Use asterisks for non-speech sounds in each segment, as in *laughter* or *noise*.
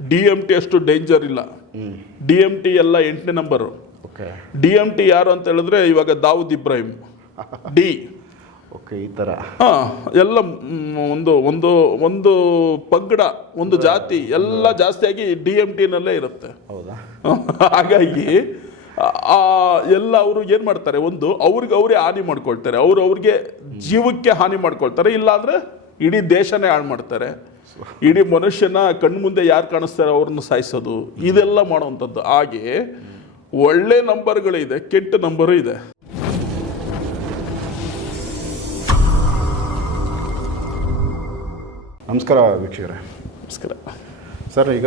D M T ಅಷ್ಟು danger ಇಲ್ಲ. D M T ಎಲ್ಲ ಎಂಟನೇ number okay D M T ಯಾರು ಅಂತ ಹೇಳಿದ್ರೆ ಇವಾಗ ದಾವೂದ್ ಇಬ್ರಾಹಿಂ. ಡಿ. ಓಕೆ ಈ ಥರ ಹಾಂ ಎಲ್ಲ ಒಂದು ಒಂದು ಒಂದು ಪಂಗಡ ಒಂದು ಜಾತಿ ಎಲ್ಲ ಜಾಸ್ತಿಯಾಗಿ ಡಿ ಎಂ ಟಿನಲ್ಲೇ ಇರುತ್ತೆ. ಹೌದಾ? ಹಾಗಾಗಿ ಆ- ಆ ಎಲ್ಲ ಅವರು ಏನು ಮಾಡ್ತಾರೆ ಒಂದು ಅವ್ರಿಗೆ ಅವರೇ ಹಾನಿ ಮಾಡ್ಕೊಳ್ತಾರೆ. ಅವ್ರು ಅವ್ರಿಗೆ ಜೀವಕ್ಕೆ ಹಾನಿ ಮಾಡ್ಕೊಳ್ತಾರೆ. ಇಲ್ಲಾಂದರೆ ಇಡೀ ದೇಶನೇ ಹಾಳು ಮಾಡ್ತಾರೆ. ಇಡೀ ಮನುಷ್ಯನ ಕಣ್ಮುಂದೆ ಯಾರು ಕಾಣಿಸ್ತಾರೆ ಅವ್ರನ್ನ ಸಾಯಿಸೋದು. ಇದೆಲ್ಲ ಮಾಡುವಂಥದ್ದು. ಹಾಗೆ ಒಳ್ಳೆ ನಂಬರ್ಗಳಿದೆ ಕೆಟ್ಟ ನಂಬರು ಇದೆ. ನಮಸ್ಕಾರ ವೀಕ್ಷಕರೇ. ನಮಸ್ಕಾರ. ಸರ್ ಈಗ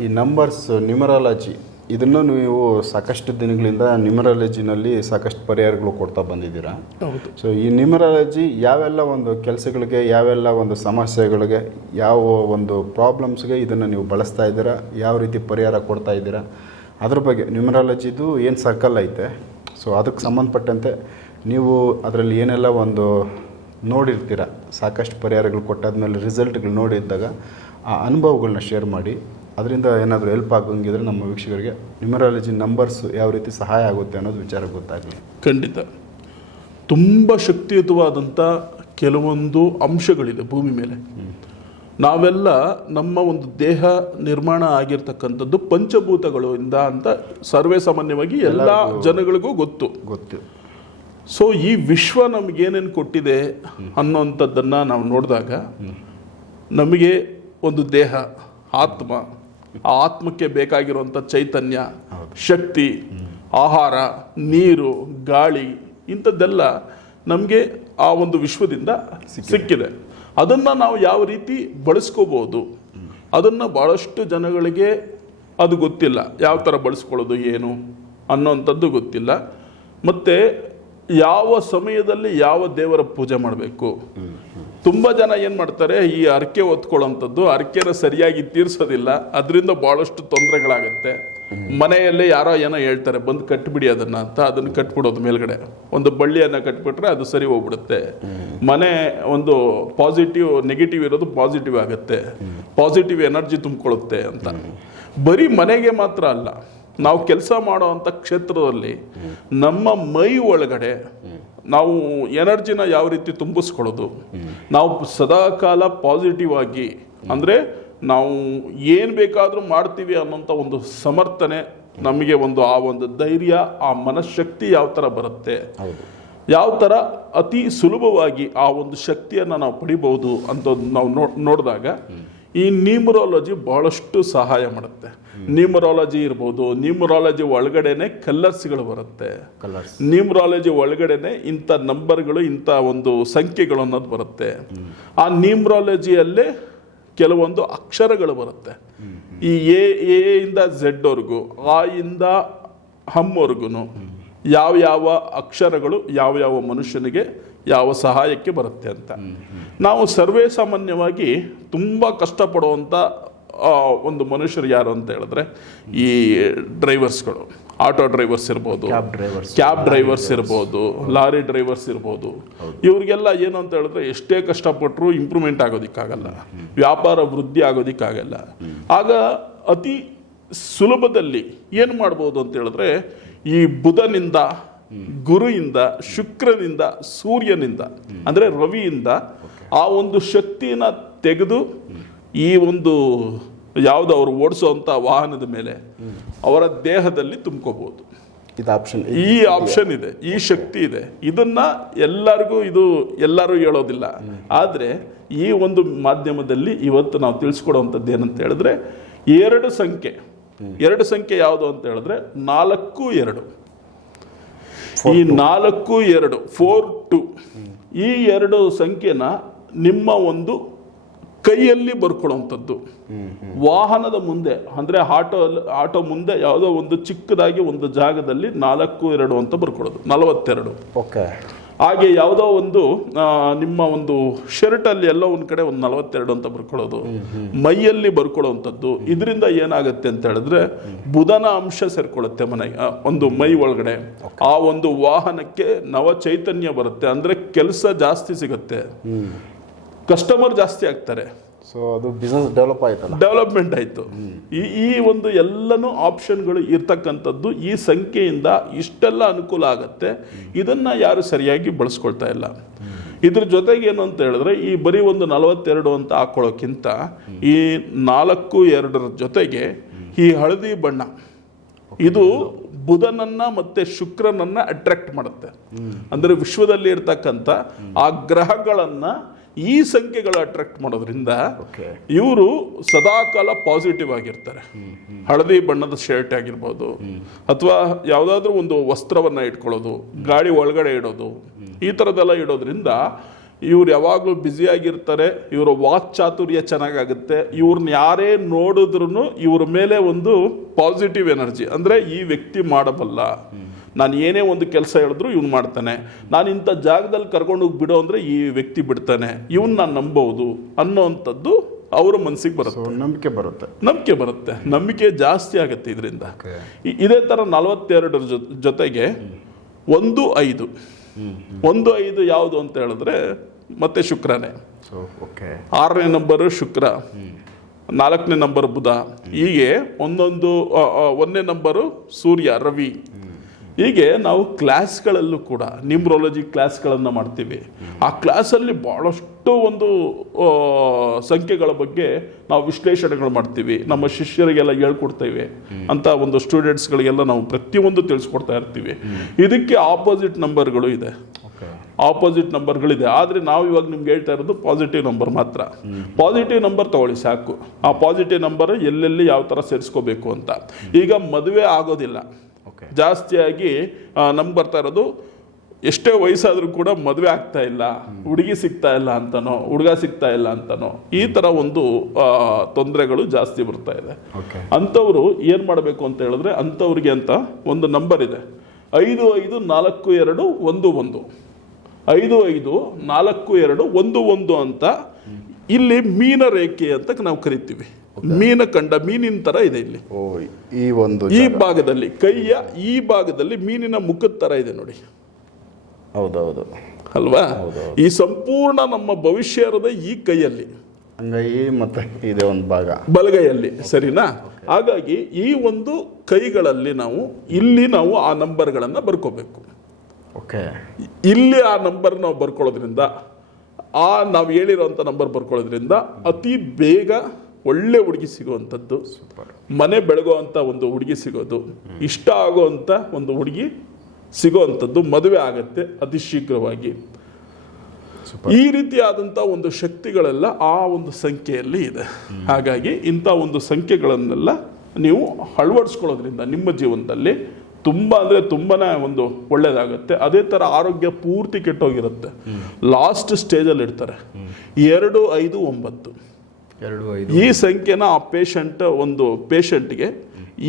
ಈ ನಂಬರ್ಸ್ ನ್ಯೂಮರಾಲಜಿ ಇದನ್ನು ನೀವು ಸಾಕಷ್ಟು ದಿನಗಳಿಂದ ನ್ಯೂಮರಾಲಜಿನಲ್ಲಿ ಸಾಕಷ್ಟು ಪರಿಹಾರಗಳು ಕೊಡ್ತಾ ಬಂದಿದ್ದೀರಾ? ಹೌದು. ಸೊ ಈ ನ್ಯೂಮರಾಲಜಿ ಯಾವೆಲ್ಲ ಒಂದು ಕೆಲಸಗಳಿಗೆ ಯಾವೆಲ್ಲ ಒಂದು ಸಮಸ್ಯೆಗಳಿಗೆ ಯಾವ ಒಂದು ಪ್ರಾಬ್ಲಮ್ಸ್ಗೆ ಇದನ್ನು ನೀವು ಬಳಸ್ತಾ ಇದ್ದೀರಾ? ಯಾವ ರೀತಿ ಪರಿಹಾರ ಕೊಡ್ತಾ ಇದ್ದೀರಾ? ಅದ್ರ ಬಗ್ಗೆ ನ್ಯೂಮರಾಲಜಿದು ಏನು ಸರ್ಕಲ್ ಐತೆ? ಸೊ ಅದಕ್ಕೆ ಸಂಬಂಧಪಟ್ಟಂತೆ ನೀವು ಅದರಲ್ಲಿ ಏನೆಲ್ಲ ಒಂದು ನೋಡಿರ್ತೀರ? ಸಾಕಷ್ಟು ಪರಿಹಾರಗಳು ಕೊಟ್ಟಾದ ಮೇಲೆ ರಿಸಲ್ಟ್ಗಳು ನೋಡಿದ್ದಾಗ ಆ ಅನುಭವಗಳನ್ನ ಶೇರ್ ಮಾಡಿ. ಅದರಿಂದ ಏನಾದರೂ ಹೆಲ್ಪ್ ಆಗೋಂಗಿದ್ರೆ ನಮ್ಮ ವೀಕ್ಷಕರಿಗೆ ನ್ಯೂಮರಾಲಜಿ ನಂಬರ್ಸ್ ಯಾವ ರೀತಿ ಸಹಾಯ ಆಗುತ್ತೆ ಅನ್ನೋದು ವಿಚಾರ ಗೊತ್ತಾಗಲಿ. ಖಂಡಿತ. ತುಂಬ ಶಕ್ತಿಯುತವಾದಂಥ ಕೆಲವೊಂದು ಅಂಶಗಳಿದೆ ಭೂಮಿ ಮೇಲೆ. ನಾವೆಲ್ಲ ನಮ್ಮ ಒಂದು ದೇಹ ನಿರ್ಮಾಣ ಆಗಿರ್ತಕ್ಕಂಥದ್ದು ಪಂಚಭೂತಗಳು ಇಂದ ಅಂತ ಸರ್ವೇ ಸಾಮಾನ್ಯವಾಗಿ ಎಲ್ಲ ಜನಗಳಿಗೂ ಗೊತ್ತು. ಗೊತ್ತು. ಸೊ ಈ ವಿಶ್ವ ನಮಗೇನೇನು ಕೊಟ್ಟಿದೆ ಅನ್ನೋಂಥದ್ದನ್ನು ನಾವು ನೋಡಿದಾಗ ನಮಗೆ ಒಂದು ದೇಹ ಆತ್ಮ ಆ ಆತ್ಮಕ್ಕೆ ಬೇಕಾಗಿರುವಂಥ ಚೈತನ್ಯ ಶಕ್ತಿ ಆಹಾರ ನೀರು ಗಾಳಿ ಇಂಥದ್ದೆಲ್ಲ ನಮಗೆ ಆ ಒಂದು ವಿಶ್ವದಿಂದ ಸಿಕ್ಕಿದೆ. ಅದನ್ನು ನಾವು ಯಾವ ರೀತಿ ಬಳಸ್ಕೋಬೋದು? ಅದನ್ನು ಭಾಳಷ್ಟು ಜನಗಳಿಗೆ ಅದು ಗೊತ್ತಿಲ್ಲ. ಯಾವ ಥರ ಬಳಸ್ಕೊಳ್ಳೋದು ಏನು ಅನ್ನೋವಂಥದ್ದು ಗೊತ್ತಿಲ್ಲ. ಮತ್ತು ಯಾವ ಸಮಯದಲ್ಲಿ ಯಾವ ದೇವರ ಪೂಜೆ ಮಾಡಬೇಕು? ತುಂಬ ಜನ ಏನು ಮಾಡ್ತಾರೆ, ಈ ಅರ್ಕೆ ಹೊತ್ಕೊಳ್ಳೋಂಥದ್ದು ಅರ್ಕೆನ ಸರಿಯಾಗಿ ತೀರ್ಸೋದಿಲ್ಲ, ಅದರಿಂದ ಭಾಳಷ್ಟು ತೊಂದರೆಗಳಾಗುತ್ತೆ. ಮನೆಯಲ್ಲೇ ಯಾರೋ ಏನೋ ಹೇಳ್ತಾರೆ, ಬಂದು ಕಟ್ಬಿಡಿ ಅದನ್ನ ಅಂತ, ಅದನ್ನು ಕಟ್ಬಿಡೋದು ಮೇಲ್ಗಡೆ. ಒಂದು ಬಳ್ಳಿಯನ್ನು ಕಟ್ಬಿಟ್ರೆ ಅದು ಸರಿ ಹೋಗ್ಬಿಡುತ್ತೆ. ಮನೆ ಒಂದು ಪಾಸಿಟಿವ್, ನೆಗೆಟಿವ್ ಇರೋದು ಪಾಸಿಟಿವ್ ಆಗುತ್ತೆ. ಪಾಸಿಟಿವ್ ಎನರ್ಜಿ ತುಂಬಿಕೊಳ್ಳುತ್ತೆ ಅಂತ. ಬರೀ ಮನೆಗೆ ಮಾತ್ರ ಅಲ್ಲ, ನಾವು ಕೆಲಸ ಮಾಡೋ ಅಂಥ ಕ್ಷೇತ್ರದಲ್ಲಿ ನಮ್ಮ ಮೈ ಒಳಗಡೆ ನಾವು ಎನರ್ಜಿನ ಯಾವ ರೀತಿ ತುಂಬಿಸ್ಕೊಳ್ಳೋದು? ನಾವು ಸದಾಕಾಲ ಪಾಸಿಟಿವ್ ಆಗಿ ಅಂದರೆ ನಾವು ಏನು ಬೇಕಾದರೂ ಮಾಡ್ತೀವಿ ಅನ್ನೋಂಥ ಒಂದು ಸಮರ್ಥನೆ ನಮಗೆ ಒಂದು ಆ ಒಂದು ಧೈರ್ಯ ಆ ಮನಃಶಕ್ತಿ ಯಾವ ಥರ ಬರುತ್ತೆ? ಯಾವ ಥರ ಅತಿ ಸುಲಭವಾಗಿ ಆ ಒಂದು ಶಕ್ತಿಯನ್ನು ನಾವು ಪಡಿಬಹುದು ಅಂತ ನಾವು ನೋ ನೋಡಿದಾಗ ಈ ನ್ಯೂಮರಾಲಜಿ ಬಹಳಷ್ಟು ಸಹಾಯ ಮಾಡುತ್ತೆ. ನ್ಯೂಮರಾಲಜಿ ಇರ್ಬೋದು ನ್ಯೂಮರಾಲಜಿ ಒಳಗಡೆನೆ ಕಲರ್ಸ್ಗಳು ಬರುತ್ತೆ. ನ್ಯೂಮರಾಲಜಿ ಒಳಗಡೆನೆ ಇಂಥ ನಂಬರ್ಗಳು ಇಂಥ ಒಂದು ಸಂಖ್ಯೆಗಳು ಅನ್ನೋದು ಬರುತ್ತೆ. ಆ ನ್ಯೂಮರಾಲಜಿಯಲ್ಲೇ ಕೆಲವೊಂದು ಅಕ್ಷರಗಳು ಬರುತ್ತೆ. ಈ ಎ ಎ ಇಂದ ಝೆಡ್ ವರ್ಗು ಆ ಇಂದ ಹಮ್ವರ್ಗು ಯಾವ ಯಾವ ಅಕ್ಷರಗಳು ಯಾವ ಯಾವ ಮನುಷ್ಯನಿಗೆ ಯಾವ ಸಹಾಯಕ್ಕೆ ಬರುತ್ತೆ ಅಂತ. ನಾವು ಸರ್ವೇ ಸಾಮಾನ್ಯವಾಗಿ ತುಂಬ ಕಷ್ಟಪಡುವಂಥ ಒಂದು ಮನುಷ್ಯರು ಯಾರು ಅಂತ ಹೇಳಿದ್ರೆ ಈ ಡ್ರೈವರ್ಸ್ಗಳು ಆಟೋ ಡ್ರೈವರ್ಸ್ ಇರ್ಬೋದು ಕ್ಯಾಬ್ ಡ್ರೈವರ್ಸ್ ಕ್ಯಾಬ್ ಡ್ರೈವರ್ಸ್ ಇರ್ಬೋದು ಲಾರಿ ಡ್ರೈವರ್ಸ್ ಇರ್ಬೋದು. ಇವರಿಗೆಲ್ಲ ಏನು ಅಂತ ಹೇಳಿದ್ರೆ ಎಷ್ಟೇ ಕಷ್ಟಪಟ್ಟರು ಇಂಪ್ರೂವ್ಮೆಂಟ್ ಆಗೋದಿಕ್ಕಾಗಲ್ಲ. ವ್ಯಾಪಾರ ವೃದ್ಧಿ ಆಗೋದಿಕ್ಕಾಗಲ್ಲ. ಆಗ ಅತಿ ಸುಲಭದಲ್ಲಿ ಏನು ಮಾಡ್ಬೋದು ಅಂತ ಹೇಳಿದ್ರೆ ಈ ಬುಧನಿಂದ ಗುರುಯಿಂದ ಶುಕ್ರನಿಂದ ಸೂರ್ಯನಿಂದ ಅಂದರೆ ರವಿಯಿಂದ ಆ ಒಂದು ಶಕ್ತಿನ ತೆಗೆದು ಈ ಒಂದು ಯಾವುದು ಅವರು ಓಡಿಸುವಂಥ ವಾಹನದ ಮೇಲೆ ಅವರ ದೇಹದಲ್ಲಿ ತುಂಬ್ಕೋಬಹುದು. ಇದು ಆಪ್ಷನ್ ಈ ಆಪ್ಷನ್ ಇದೆ ಈ ಶಕ್ತಿ ಇದೆ. ಇದನ್ನ ಎಲ್ಲರಿಗೂ ಇದು ಎಲ್ಲರೂ ಹೇಳೋದಿಲ್ಲ. ಆದರೆ ಈ ಒಂದು ಮಾಧ್ಯಮದಲ್ಲಿ ಇವತ್ತು ನಾವು ತಿಳಿಸ್ಕೊಡುವಂಥದ್ದು ಏನಂತ ಹೇಳಿದ್ರೆ ಎರಡು ಸಂಖ್ಯೆ. ಎರಡು ಸಂಖ್ಯೆ ಯಾವುದು ಅಂತ ಹೇಳಿದ್ರೆ ನಾಲ್ಕು ಎರಡು. ಈ ನಾಲ್ಕು ಎರಡು ಫೋರ್ ಟು ಈ ಎರಡು ಸಂಖ್ಯೆನ ನಿಮ್ಮ ಒಂದು ಕೈಯಲ್ಲಿ ಬರ್ಕೊಳ್ಳುವಂಥದ್ದು ವಾಹನದ ಮುಂದೆ ಅಂದರೆ ಆಟೋ ಆಟೋ ಮುಂದೆ ಯಾವುದೋ ಒಂದು ಚಿಕ್ಕದಾಗಿ ಒಂದು ಜಾಗದಲ್ಲಿ ನಾಲ್ಕು ಎರಡು ಅಂತ ಬರ್ಕೊಳ್ಳೋದು ನಲವತ್ತೆರಡು. ಓಕೆ. ಹಾಗೆ ಯಾವುದೋ ಒಂದು ನಿಮ್ಮ ಒಂದು ಶರ್ಟ್ ಅಲ್ಲಿ ಎಲ್ಲೋ ಒಂದ್ ಕಡೆ ಒಂದು ನಲವತ್ತೆರಡು ಅಂತ ಬರ್ಕೊಳ್ಳೋದು ಮೈಯಲ್ಲಿ ಬರ್ಕೊಳ್ಳುವಂಥದ್ದು ಇದರಿಂದ ಏನಾಗುತ್ತೆ ಅಂತ ಹೇಳಿದ್ರೆ ಬುಧನ ಅಂಶ ಸೇರ್ಕೊಳ್ಳುತ್ತೆ ಮನೆಗೆ ಒಂದು ಮೈ ಒಳಗಡೆ. ಆ ಒಂದು ವಾಹನಕ್ಕೆ ನವ ಚೈತನ್ಯ ಬರುತ್ತೆ ಅಂದ್ರೆ ಕೆಲಸ ಜಾಸ್ತಿ ಸಿಗುತ್ತೆ. ಕಸ್ಟಮರ್ ಜಾಸ್ತಿ ಆಗ್ತಾರೆ. ಸೊ ಅದು ಬಿಸ್ನೆಸ್ ಡೆವಲಪ್ ಆಯ್ತಲ್ಲ. ಡೆವಲಪ್ಮೆಂಟ್ ಆಯಿತು. ಈ ಈ ಒಂದು ಎಲ್ಲನೂ ಆಪ್ಷನ್ಗಳು ಇರ್ತಕ್ಕಂಥದ್ದು ಈ ಸಂಖ್ಯೆಯಿಂದ ಇಷ್ಟೆಲ್ಲ ಅನುಕೂಲ ಆಗುತ್ತೆ. ಇದನ್ನು ಯಾರು ಸರಿಯಾಗಿ ಬಳಸ್ಕೊಳ್ತಾ ಇಲ್ಲ. ಇದ್ರ ಜೊತೆಗೆ ಏನು ಅಂತ ಹೇಳಿದ್ರೆ ಈ ಬರೀ ಒಂದು ನಲವತ್ತೆರಡು ಅಂತ ಹಾಕೊಳ್ಳೋಕ್ಕಿಂತ ಈ ನಾಲ್ಕು ಎರಡರ ಜೊತೆಗೆ ಈ ಹಳದಿ ಬಣ್ಣ ಇದು ಬುಧನನ್ನ ಮತ್ತೆ ಶುಕ್ರನನ್ನ ಅಟ್ರಾಕ್ಟ್ ಮಾಡುತ್ತೆ. ಅಂದ್ರೆ ವಿಶ್ವದಲ್ಲಿ ಇರ್ತಕ್ಕಂಥ ಆ ಗ್ರಹಗಳನ್ನ ಈ ಸಂಖ್ಯೆಗಳು ಅಟ್ರಾಕ್ಟ್ ಮಾಡೋದ್ರಿಂದ ಇವರು ಸದಾಕಾಲ ಪಾಸಿಟಿವ್ ಆಗಿರ್ತಾರೆ. ಹಳದಿ ಬಣ್ಣದ ಶರ್ಟ್ ಆಗಿರ್ಬೋದು ಅಥವಾ ಯಾವುದಾದ್ರೂ ಒಂದು ವಸ್ತ್ರವನ್ನು ಇಟ್ಕೊಳ್ಳೋದು ಗಾಡಿ ಒಳಗಡೆ ಇಡೋದು ಈ ಥರದ್ದೆಲ್ಲ ಇಡೋದ್ರಿಂದ ಇವ್ರು ಯಾವಾಗಲೂ ಆಗಿರ್ತಾರೆ ಇವರ ವಾಕ್ಚಾತುರ್ಯ ಚೆನ್ನಾಗಾಗುತ್ತೆ ಇವ್ರನ್ನ ಯಾರೇ ನೋಡಿದ್ರು ಇವ್ರ ಮೇಲೆ ಒಂದು ಪಾಸಿಟಿವ್ ಎನರ್ಜಿ ಅಂದರೆ ಈ ವ್ಯಕ್ತಿ ಮಾಡಬಲ್ಲ. ನಾನು ಏನೇ ಒಂದು ಕೆಲಸ ಹೇಳಿದ್ರು ಇವ್ನು ಮಾಡ್ತಾನೆ. ನಾನು ಇಂಥ ಜಾಗದಲ್ಲಿ ಕರ್ಕೊಂಡು ಹೋಗಿ ಬಿಡೋ ಅಂದರೆ ಈ ವ್ಯಕ್ತಿ ಬಿಡ್ತಾನೆ. ಇವನ್ನ ನಾನು ನಂಬೋದು ಅನ್ನೋವಂಥದ್ದು ಅವರ ಮನಸ್ಸಿಗೆ ಬರುತ್ತೆ. ನಂಬಿಕೆ ಬರುತ್ತೆ. ನಂಬಿಕೆ ಬರುತ್ತೆ. ನಂಬಿಕೆ ಜಾಸ್ತಿ ಆಗುತ್ತೆ ಇದರಿಂದ. ಇದೇ ಥರ ನಲವತ್ತೆರಡರ ಜೊತೆಗೆ ಒಂದು ಐದು. ಒಂದು ಐದು ಯಾವುದು ಅಂತ ಹೇಳಿದ್ರೆ ಮತ್ತೆ ಶುಕ್ರನೇ. ಓಕೆ ಆರನೇ ನಂಬರ್ ಶುಕ್ರ. ನಾಲ್ಕನೇ ನಂಬರ್ ಬುಧ. ಹೀಗೆ ಒಂದೊಂದು ಒಂದನೇ ನಂಬರು ಸೂರ್ಯ ರವಿ. ಹೀಗೆ ನಾವು ಕ್ಲಾಸ್ಗಳಲ್ಲೂ ಕೂಡ ನ್ಯೂಮ್ರಾಲಜಿ ಕ್ಲಾಸ್ಗಳನ್ನು ಮಾಡ್ತೀವಿ. ಆ ಕ್ಲಾಸಲ್ಲಿ ಭಾಳಷ್ಟು ಒಂದು ಸಂಖ್ಯೆಗಳ ಬಗ್ಗೆ ನಾವು ವಿಶ್ಲೇಷಣೆಗಳು ಮಾಡ್ತೀವಿ. ನಮ್ಮ ಶಿಷ್ಯರಿಗೆಲ್ಲ ಹೇಳ್ಕೊಡ್ತೇವೆ. ಅಂತ ಒಂದು ಸ್ಟೂಡೆಂಟ್ಸ್ಗಳಿಗೆಲ್ಲ ನಾವು ಪ್ರತಿಯೊಂದು ತಿಳಿಸ್ಕೊಡ್ತಾ ಇರ್ತೀವಿ. ಇದಕ್ಕೆ ಆಪೋಸಿಟ್ ನಂಬರ್ಗಳು ಇದೆ. ಆಪೋಸಿಟ್ ನಂಬರ್ಗಳಿದೆ ಆದರೆ ನಾವು ಇವಾಗ ನಿಮ್ಗೆ ಹೇಳ್ತಾ ಇರೋದು ಪಾಸಿಟಿವ್ ನಂಬರ್ ಮಾತ್ರ. ಪಾಸಿಟಿವ್ ನಂಬರ್ ತಗೊಳ್ಳಿ ಸಾಕು. ಆ ಪಾಸಿಟಿವ್ ನಂಬರ್ ಎಲ್ಲೆಲ್ಲಿ ಯಾವ ಥರ ಸೇರಿಸ್ಕೋಬೇಕು ಅಂತ. ಈಗ ಮದುವೆ ಆಗೋದಿಲ್ಲ. ಜಾಸ್ತಿಯಾಗಿ ನಮ್ಗೆ ಬರ್ತಾ ಇರೋದು ಎಷ್ಟೇ ವಯಸ್ಸಾದರೂ ಕೂಡ ಮದುವೆ ಆಗ್ತಾ ಇಲ್ಲ ಹುಡುಗಿ ಸಿಗ್ತಾ ಇಲ್ಲ ಅಂತನೋ ಹುಡುಗ ಸಿಗ್ತಾ ಇಲ್ಲ ಅಂತನೋ ಈ ಥರ ಒಂದು ತೊಂದರೆಗಳು ಜಾಸ್ತಿ ಬರ್ತಾ ಇದೆ. ಅಂಥವ್ರು ಏನು ಮಾಡಬೇಕು ಅಂತ ಹೇಳಿದ್ರೆ ಅಂಥವ್ರಿಗೆ ಅಂತ ಒಂದು ನಂಬರ್ ಇದೆ. ಐದು ಐದು ನಾಲ್ಕು ಎರಡು ಒಂದು ಒಂದು. ಐದು ಐದು ನಾಲ್ಕು ಎರಡು ಒಂದು ಒಂದು ಅಂತ ಇಲ್ಲಿ ಮೀನ ರೇಖೆ ಅಂತ ನಾವು ಕರಿತೀವಿ. ಮೀನ ಕಂಡ ಮೀನಿನ ತರ ಇದೆ ಇಲ್ಲಿ. ಓ ಈ ಒಂದು ಈ ಭಾಗದಲ್ಲಿ ಕೈಯ ಈ ಭಾಗದಲ್ಲಿ ಮೀನಿನ ಮುಖದ ತರ ಇದೆ ನೋಡಿ. ಹೌದೌದು. ಅಲ್ವಾ? ಈ ಸಂಪೂರ್ಣ ನಮ್ಮ ಭವಿಷ್ಯ ಇರೋದೇ ಈ ಕೈಯಲ್ಲಿ. ಹಂಗಾಗಿ ಮತ್ತೆ ಇದೆ ಒಂದು ಭಾಗ. ಬಲಗೈಯಲ್ಲಿ ಸರಿನಾ? ಹಾಗಾಗಿ ಈ ಒಂದು ಕೈಗಳಲ್ಲಿ ನಾವು ಇಲ್ಲಿ ನಾವು ಆ ನಂಬರ್ಗಳನ್ನು ಬರ್ಕೋಬೇಕು. ಓಕೆ. ಇಲ್ಲಿ ಆ ನಂಬರ್ ನಾವು ಬರ್ಕೊಳ್ಳೋದ್ರಿಂದ ಆ ನಾವು ಹೇಳಿರೋಂಥ ನಂಬರ್ ಬರ್ಕೊಳ್ಳೋದ್ರಿಂದ ಅತಿ ಬೇಗ ಒಳ್ಳೆ ಹುಡುಗಿ ಸಿಗುವಂಥದ್ದು ಮನೆ ಬೆಳಗುವಂಥ ಒಂದು ಹುಡುಗಿ ಸಿಗೋದು ಇಷ್ಟ ಆಗುವಂಥ ಒಂದು ಹುಡುಗಿ ಸಿಗೋವಂಥದ್ದು ಮದುವೆ ಆಗತ್ತೆ ಅತಿ ಶೀಘ್ರವಾಗಿ. ಈ ರೀತಿಯಾದಂಥ ಒಂದು ಶಕ್ತಿಗಳೆಲ್ಲ ಆ ಒಂದು ಸಂಖ್ಯೆಯಲ್ಲಿ ಇದೆ. ಹಾಗಾಗಿ ಇಂಥ ಒಂದು ಸಂಖ್ಯೆಗಳನ್ನೆಲ್ಲ ನೀವು ಅಳವಡಿಸ್ಕೊಳ್ಳೋದ್ರಿಂದ ನಿಮ್ಮ ಜೀವನದಲ್ಲಿ ತುಂಬ ಅಂದರೆ ತುಂಬಾ ಒಂದು ಒಳ್ಳೆಯದಾಗುತ್ತೆ. ಅದೇ ಥರ ಆರೋಗ್ಯ ಪೂರ್ತಿ ಕೆಟ್ಟೋಗಿರುತ್ತೆ. ಲಾಸ್ಟ್ ಸ್ಟೇಜಲ್ಲಿ ಇಡ್ತಾರೆ. ಎರಡು ಐದು ಒಂಬತ್ತು. ಈ ಸಂಖ್ಯೆನ ಆ ಪೇಷಂಟ್ ಒಂದು ಪೇಷಂಟ್ಗೆ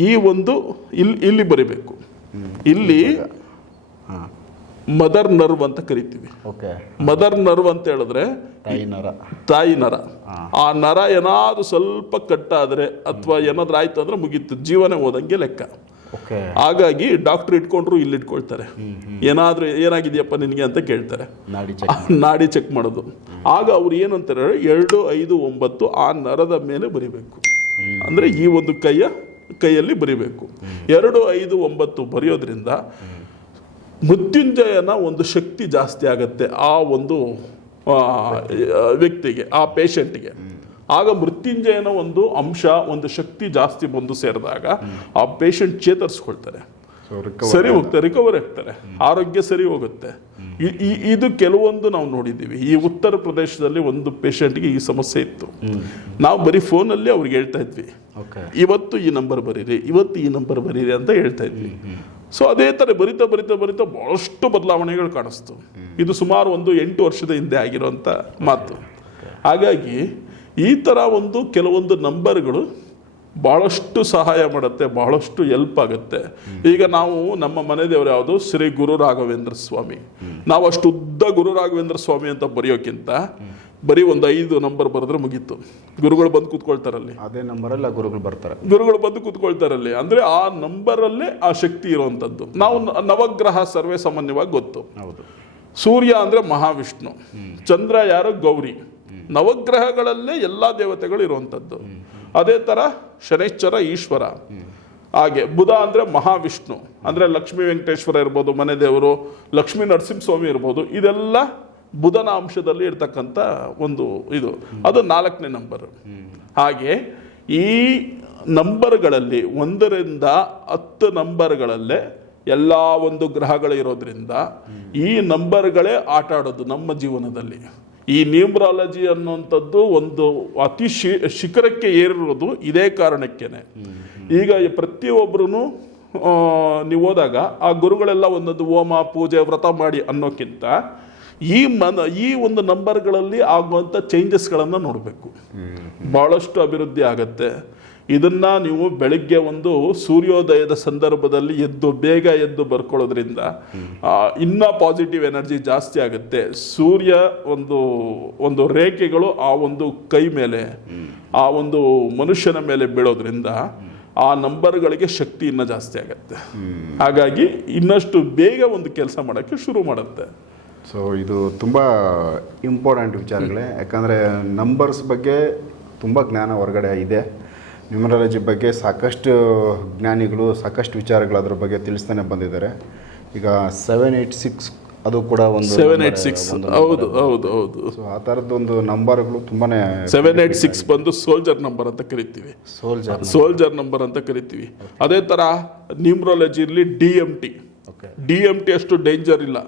ಈ ಒಂದು ಇಲ್ಲಿ ಇಲ್ಲಿ ಬರಿಬೇಕು. ಇಲ್ಲಿ ಮದರ್ ನರ್ವ್ ಅಂತ ಕರಿತೀವಿ. ಓಕೆ ಮದರ್ ನರ್ವ್ ಅಂತ ಹೇಳಿದ್ರೆ ತಾಯಿ ನರ. ತಾಯಿ ನರ. ಆ ನರ ಏನಾದ್ರು ಸ್ವಲ್ಪ ಕಟ್ಟಾದ್ರೆ ಅಥವಾ ಏನಾದ್ರು ಆಯ್ತು ಅಂದ್ರೆ ಮುಗೀತು. ಜೀವನ ಹೋದಂಗೆ ಲೆಕ್ಕ. ಹಾಗಾಗಿ ಡಾಕ್ಟರ್ ಇಟ್ಕೊಂಡ್ರು ಇಲ್ಲಿ ಇಟ್ಕೊಳ್ತಾರೆ. ಏನಾದ್ರೂ ಏನಾಗಿದೆಯಪ್ಪ ನಿನಗೆ ಅಂತ ಕೇಳ್ತಾರೆ. ನಾಡಿ ಚೆಕ್ *laughs* ಮಾಡೋದು. ಆಗ ಅವ್ರು ಏನಂತಾರೆ ಎರಡು ಐದು ಒಂಬತ್ತು ಆ ನರದ ಮೇಲೆ ಬರಿಬೇಕು. ಅಂದ್ರೆ ಈ ಒಂದು ಕೈಯ ಕೈಯಲ್ಲಿ ಬರಿಬೇಕು. ಎರಡು ಐದು ಒಂಬತ್ತು ಬರೆಯೋದ್ರಿಂದ ಮೃತ್ಯುಂಜಯನ ಒಂದು ಶಕ್ತಿ ಜಾಸ್ತಿ ಆಗತ್ತೆ ಆ ಒಂದು ವ್ಯಕ್ತಿಗೆ. ಆ ಪೇಷಂಟ್ಗೆ ಆಗ ಮೃತ್ಯುಂಜಯನ ಒಂದು ಅಂಶ ಒಂದು ಶಕ್ತಿ ಜಾಸ್ತಿ ಬಂದು ಸೇರಿದಾಗ ಆ ಪೇಷಂಟ್ ಚೇತರಿಸ್ಕೊಳ್ತಾರೆ. ಸರಿ ಹೋಗ್ತಾರೆ ರಿಕವರ್ ಆಗ್ತಾರೆ. ಆರೋಗ್ಯ ಸರಿ ಹೋಗುತ್ತೆ. ಇದು ಕೆಲವೊಂದು ನಾವು ನೋಡಿದ್ದೀವಿ. ಈ ಉತ್ತರ ಪ್ರದೇಶದಲ್ಲಿ ಒಂದು ಪೇಷಂಟ್ಗೆ ಈ ಸಮಸ್ಯೆ ಇತ್ತು. ನಾವು ಬರೀ ಫೋನಲ್ಲಿ ಅವ್ರಿಗೆ ಹೇಳ್ತಾ ಇದ್ವಿ. ಇವತ್ತು ಈ ನಂಬರ್ ಬರೀರಿ ಇವತ್ತು ಈ ನಂಬರ್ ಬರೀರಿ ಅಂತ ಹೇಳ್ತಾ ಇದ್ವಿ. ಸೊ ಅದೇ ಥರ ಬರಿತಾ ಬರಿತಾ ಬರಿತಾ ಬಹಳಷ್ಟು ಬದಲಾವಣೆಗಳು ಕಾಣಿಸ್ತು. ಇದು ಸುಮಾರು ಒಂದು ಎಂಟು ವರ್ಷದ ಹಿಂದೆ ಆಗಿರುವಂಥ ಮಾತು. ಹಾಗಾಗಿ ಈ ಥರ ಒಂದು ಕೆಲವೊಂದು ನಂಬರ್ಗಳು ಭಾಳಷ್ಟು ಸಹಾಯ ಮಾಡುತ್ತೆ ಬಹಳಷ್ಟು ಎಲ್ಪ್ ಆಗುತ್ತೆ. ಈಗ ನಾವು ನಮ್ಮ ಮನೆ ದೇವರು ಯಾವುದು? ಶ್ರೀ ಗುರು ರಾಘವೇಂದ್ರ ಸ್ವಾಮಿ. ನಾವು ಅಷ್ಟು ಉದ್ದ ಗುರು ರಾಘವೇಂದ್ರ ಸ್ವಾಮಿ ಅಂತ ಬರೆಯೋಕ್ಕಿಂತ ಬರೀ ಒಂದು ಐದು ನಂಬರ್ ಬರೆದ್ರೆ ಮುಗೀತು. ಗುರುಗಳು ಬಂದು ಕೂತ್ಕೊಳ್ತಾರಲ್ಲಿ ಅದೇ ನಂಬರಲ್ಲಿ ಆ ಗುರುಗಳು ಬರ್ತಾರೆ. ಗುರುಗಳು ಬಂದು ಕೂತ್ಕೊಳ್ತಾರಲ್ಲಿ ಅಂದ್ರೆ ಆ ನಂಬರಲ್ಲೇ ಆ ಶಕ್ತಿ ಇರುವಂಥದ್ದು. ನಾವು ನವಗ್ರಹ ಸರ್ವೇ ಸಾಮಾನ್ಯವಾಗಿ ಗೊತ್ತು. ಸೂರ್ಯ ಅಂದ್ರೆ ಮಹಾವಿಷ್ಣು. ಚಂದ್ರ ಯಾರು? ಗೌರಿ. ನವಗ್ರಹಗಳಲ್ಲೇ ಎಲ್ಲ ದೇವತೆಗಳು ಇರುವಂಥದ್ದು. ಅದೇ ಥರ ಶನೈಶ್ಚರ ಈಶ್ವರ. ಹಾಗೆ ಬುಧ ಅಂದರೆ ಮಹಾವಿಷ್ಣು. ಅಂದರೆ ಲಕ್ಷ್ಮೀ ವೆಂಕಟೇಶ್ವರ ಇರ್ಬೋದು ಮನೆ ದೇವರು ಲಕ್ಷ್ಮೀ ನರಸಿಂಹಸ್ವಾಮಿ ಇರ್ಬೋದು ಇದೆಲ್ಲ ಬುಧನ ಅಂಶದಲ್ಲಿ ಇರ್ತಕ್ಕಂಥ ಒಂದು ಇದು. ಅದು ನಾಲ್ಕನೇ ನಂಬರ್. ಹಾಗೆ ಈ ನಂಬರ್ಗಳಲ್ಲಿ ಒಂದರಿಂದ ಹತ್ತು ನಂಬರ್ಗಳಲ್ಲೇ ಎಲ್ಲ ಒಂದು ಗ್ರಹಗಳು ಇರೋದ್ರಿಂದ ಈ ನಂಬರ್ಗಳೇ ಆಟ ಆಡೋದು ನಮ್ಮ ಜೀವನದಲ್ಲಿ. ಈ ನ್ಯೂಮ್ರಾಲಜಿ ಅನ್ನುವಂಥದ್ದು ಒಂದು ಅತಿ ಶಿ ಶಿಖರಕ್ಕೆ ಏರಿರೋದು ಇದೇ ಕಾರಣಕ್ಕೇನೆ. ಈಗ ಪ್ರತಿಯೊಬ್ಬರೂ ನೀವು ಹೋದಾಗ ಆ ಗುರುಗಳೆಲ್ಲ ಒಂದೊಂದು ಹೋಮ ಪೂಜೆ ವ್ರತ ಮಾಡಿ ಅನ್ನೋಕ್ಕಿಂತ ಈ ಮನ ಈ ಒಂದು ನಂಬರ್ಗಳಲ್ಲಿ ಆಗುವಂಥ ಚೇಂಜಸ್ಗಳನ್ನು ನೋಡಬೇಕು. ಭಾಳಷ್ಟು ಅಭಿವೃದ್ಧಿ ಆಗತ್ತೆ. ಇದನ್ನ ನೀವು ಬೆಳಿಗ್ಗೆ ಒಂದು ಸೂರ್ಯೋದಯದ ಸಂದರ್ಭದಲ್ಲಿ ಎದ್ದು ಬೇಗ ಎದ್ದು ಬರ್ಕೊಳ್ಳೋದ್ರಿಂದ ಇನ್ನೂ ಪಾಸಿಟಿವ್ ಎನರ್ಜಿ ಜಾಸ್ತಿ ಆಗುತ್ತೆ. ಸೂರ್ಯ ಒಂದು ಒಂದು ರೇಖೆಗಳು ಆ ಒಂದು ಕೈ ಮೇಲೆ, ಆ ಒಂದು ಮನುಷ್ಯನ ಮೇಲೆ ಬೀಳೋದ್ರಿಂದ ಆ ನಂಬರ್ಗಳಿಗೆ ಶಕ್ತಿ ಇನ್ನೂ ಜಾಸ್ತಿ ಆಗುತ್ತೆ. ಹಾಗಾಗಿ ಇನ್ನಷ್ಟು ಬೇಗ ಒಂದು ಕೆಲಸ ಮಾಡೋಕ್ಕೆ ಶುರು ಮಾಡುತ್ತೆ. ಸೊ ಇದು ತುಂಬ ಇಂಪಾರ್ಟೆಂಟ್ ವಿಚಾರಗಳೇ. ಯಾಕಂದರೆ ನಂಬರ್ಸ್ ಬಗ್ಗೆ ತುಂಬ ಜ್ಞಾನ ಹೊರಗಡೆ ಇದೆ. ನ್ಯೂಮರಾಲಜಿ ಬಗ್ಗೆ ಸಾಕಷ್ಟು ಜ್ಞಾನಿಗಳು ಸಾಕಷ್ಟು ವಿಚಾರಗಳು ಅದರ ಬಗ್ಗೆ ತಿಳಿಸ್ತಾನೆ ಬಂದಿದ್ದಾರೆ. ಈಗ ಸೆವೆನ್ ಏಯ್ಟ್ ಸಿಕ್ಸ್ ಅದು ಕೂಡ ಒಂದು ಸೆವೆನ್ ಏಟ್ ಸಿಕ್ಸ್ ಹೌದು ಹೌದು ಹೌದು. ಸೊ ಆ ಥರದ್ದೊಂದು ನಂಬರ್ಗಳು ತುಂಬಾ ಸೆವೆನ್ ಏಟ್ ಸಿಕ್ಸ್ ಬಂದು ಸೋಲ್ಜರ್ ನಂಬರ್ ಅಂತ ಕರಿತೀವಿ. ಸೋಲ್ಜರ್ ಸೋಲ್ಜರ್ ನಂಬರ್ ಅಂತ ಕರಿತೀವಿ. ಅದೇ ತರ ಇರಲಿ D M T D M T ಅಷ್ಟು ಡೇಂಜರ್ ಇಲ್ಲ.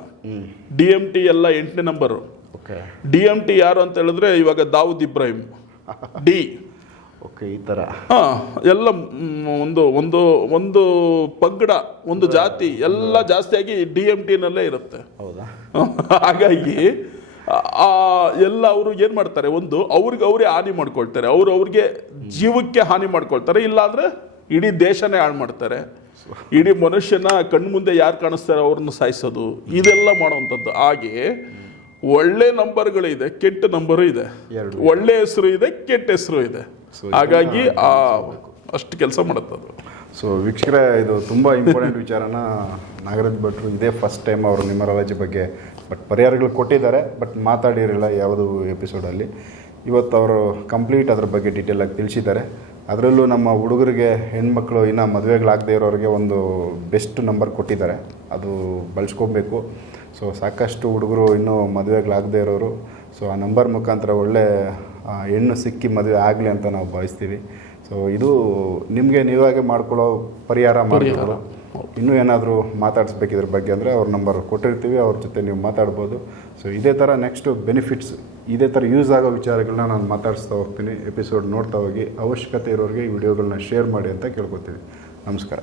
ಡಿ ಎಂ ಟಿ ಎಲ್ಲ ಎಂಟನೇ number okay D M T ಯಾರು ಅಂತ ಹೇಳಿದ್ರೆ ಇವಾಗ ದಾವೂದ್ ಇಬ್ರಾಹಿಂ. ಡಿ ಓಕೆ ಈ ಥರ ಹಾಂ ಎಲ್ಲ ಒಂದು ಒಂದು ಒಂದು ಪಗ್ಡ ಒಂದು ಜಾತಿ ಎಲ್ಲ ಜಾಸ್ತಿಯಾಗಿ ಡಿ ಎಂ ಟಿನಲ್ಲೇ ಇರುತ್ತೆ. ಹೌದಾ? *laughs* ಹಾಗಾಗಿ ಆ ಎಲ್ಲ ಅವರು ಏನು ಮಾಡ್ತಾರೆ ಒಂದು ಅವ್ರಿಗೆ ಅವರೇ ಹಾನಿ ಮಾಡ್ಕೊಳ್ತಾರೆ. ಅವರು ಅವ್ರಿಗೆ ಜೀವಕ್ಕೆ ಹಾನಿ ಮಾಡ್ಕೊಳ್ತಾರೆ. ಇಲ್ಲಾಂದರೆ ಇಡೀ ದೇಶನೇ ಹಾಳು ಮಾಡ್ತಾರೆ. ಇಡೀ ಮನುಷ್ಯನ ಕಣ್ಮುಂದೆ ಯಾರು ಕಾಣಿಸ್ತಾರೆ ಅವ್ರನ್ನ ಸಾಯಿಸೋದು. ಇದೆಲ್ಲ ಮಾಡುವಂಥದ್ದು. ಹಾಗೆ ಒಳ್ಳೆ ನಂಬರ್ಗಳಿದೆ ಕೆಟ್ಟ ನಂಬರು ಇದೆ. ಎರಡು. ಒಳ್ಳೆ ಹೆಸರು ಇದೆ ಕೆಟ್ಟ ಹೆಸರು ಇದೆ. ಹಾಗಾಗಿ ಆ ಅಷ್ಟು ಕೆಲಸ ಮಾಡುತ್ತದು ಸೊ ವೀಕ್ಷಕರೇ ಇದು ತುಂಬ ಇಂಪಾರ್ಟೆಂಟ್ ವಿಚಾರನ ನಾಗರಾಜ್ ಭಟ್ರು ಇದೇ ಫಸ್ಟ್ ಟೈಮ್ ಅವರು ನ್ಯೂಮರಾಲಜಿ ಬಗ್ಗೆ ಬಟ್ ಪರಿಹಾರಗಳು ಕೊಟ್ಟಿದ್ದಾರೆ ಬಟ್ ಮಾತಾಡಿರಲಿಲ್ಲ ಯಾವುದು ಎಪಿಸೋಡಲ್ಲಿ ಇವತ್ತು ಅವರು ಕಂಪ್ಲೀಟ್ ಅದ್ರ ಬಗ್ಗೆ ಡೀಟೇಲಾಗಿ ತಿಳಿಸಿದ್ದಾರೆ. ಅದರಲ್ಲೂ ನಮ್ಮ ಹುಡುಗರಿಗೆ ಹೆಣ್ಮಕ್ಳು ಇನ್ನೂ ಮದುವೆಗಳಾಗದೇ ಇರೋರಿಗೆ ಒಂದು ಬೆಸ್ಟ್ ನಂಬರ್ ಕೊಟ್ಟಿದ್ದಾರೆ. ಅದು ಬಳಸ್ಕೊಬೇಕು. ಸೊ ಸಾಕಷ್ಟು ಹುಡುಗರು ಇನ್ನೂ ಮದುವೆಗಳಾಗದೇ ಇರೋರು. ಸೊ ಆ ನಂಬರ್ ಮುಖಾಂತರ ಒಳ್ಳೆ ಹೆಣ್ಣು ಸಿಕ್ಕಿ ಮದುವೆ ಆಗಲಿ ಅಂತ ನಾವು ಭಾವಿಸ್ತೀವಿ. ಸೊ ಇದು ನಿಮಗೆ ನೀವಾಗೆ ಮಾಡ್ಕೊಳ್ಳೋ ಪರಿಹಾರ ಮಾಡಿದ್ರು ಇನ್ನೂ ಏನಾದರೂ ಮಾತಾಡಿಸ್ಬೇಕಿದ್ರ ಬಗ್ಗೆ ಅಂದರೆ ಅವ್ರ ನಂಬರ್ ಕೊಟ್ಟಿರ್ತೀವಿ ಅವ್ರ ಜೊತೆ ನೀವು ಮಾತಾಡ್ಬೋದು. ಸೊ ಇದೇ ಥರ ನೆಕ್ಸ್ಟು ಬೆನಿಫಿಟ್ಸ್ ಇದೇ ಥರ ಯೂಸ್ ಆಗೋ ವಿಚಾರಗಳನ್ನ ನಾನು ಮಾತಾಡಿಸ್ತಾ ಹೋಗ್ತೀನಿ ಎಪಿಸೋಡ್ ನೋಡ್ತಾ ಹೋಗಿ. ಅವಶ್ಯಕತೆ ಇರೋರಿಗೆ ಈ ವಿಡಿಯೋಗಳನ್ನ ಶೇರ್ ಮಾಡಿ ಅಂತ ಕೇಳ್ಕೊತೀವಿ. ನಮಸ್ಕಾರ.